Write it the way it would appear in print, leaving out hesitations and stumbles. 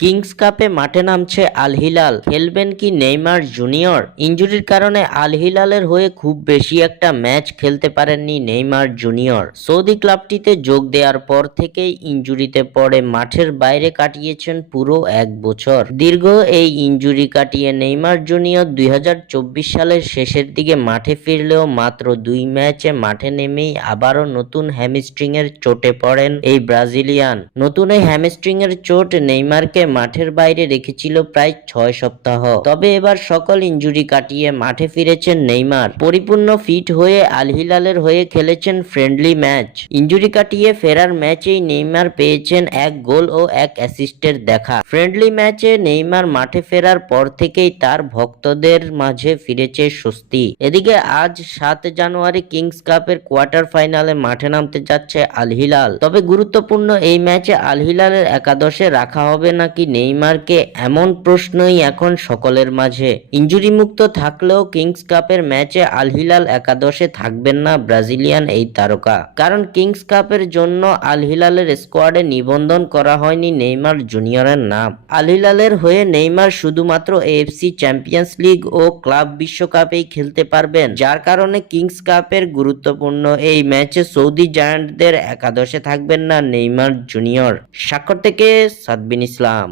Kings কাপে মাঠে নামছে আল হিলাল, খেলবেন কি নেইমার জুনিয়র? ইনজুরির কারণে আল হিলালের হয়ে খুব বেশি একটা ম্যাচ খেলতে পারেননি নেইমার জুনিয়র। সৌদি ক্লাবটিতে যোগ দেওয়ার পর থেকেই ইনজুরিতে পড়ে মাঠের বাইরে কাটিয়েছেন পুরো 1 বছর। দীর্ঘ এই ইনজুরি কাটিয়ে নেইমার জুনিয়র 2024 সালের শেষের দিকে মাঠে ফিরলেও মাত্র 2 ম্যাচে মাঠে নেমেই আবারও নতুন হ্যামস্ট্রিং এর চোটে পড়েন এই ব্রাজিলিয়ান। নতুন এই হ্যামস্ট্রিং এর চোট নেইমারকে মাঠের বাইরে রেখেছিল প্রায় 6 সপ্তাহ। তবে এবার সকল ইনজুরি কাটিয়ে মাঠে ফিরেছেন নেইমার। পরিপূর্ণ ফিট হয়ে আল হিলালের হয়ে খেলেছেন ফ্রেন্ডলি ম্যাচ। ইনজুরি কাটিয়ে ফেরার ম্যাচেই নেইমার পেয়েছেন 1 গোল ও 1 অ্যাসিস্টের দেখা। ফ্রেন্ডলি ম্যাচে নেইমার মাঠে ফেরার পর থেকেই তার ভক্তদের মাঝে ফিরেছে স্বস্তি। এদিকে আজ 7 জানুয়ারি কিংস কাপের কোয়ার্টার ফাইনালে মাঠে নামতে যাচ্ছে আল হিলাল। তবে গুরুত্বপূর্ণ এই ম্যাচে আল হিলালের একাদশে রাখা হবে নাকি নেইমারকে, এমন প্রশ্নই এখন সকলের মাঝে। ইনজুরি মুক্ত থাকলেও কিংস কাপের ম্যাচে আল হিলাল একাদশে থাকবেন না ব্রাজিলিয়ান এই তারকা। কারণ কিংস কাপের জন্য আল হিলালের স্কোয়াডে নিবন্ধন করা হয়নি নেইমার জুনিয়রের নাম। আল হিলালের হয়ে নেইমার শুধুমাত্র এএফসি চ্যাম্পিয়ন্স লিগ ও ক্লাব বিশ্বকাপেই খেলতে পারবেন, যার কারণে কিংস কাপের গুরুত্বপূর্ণ এই ম্যাচে সৌদি জায়ান্টদের একাদশে থাকবেন না নেইমার জুনিয়র। স্বাক্ষর থেকে সাদবিন ইসলাম।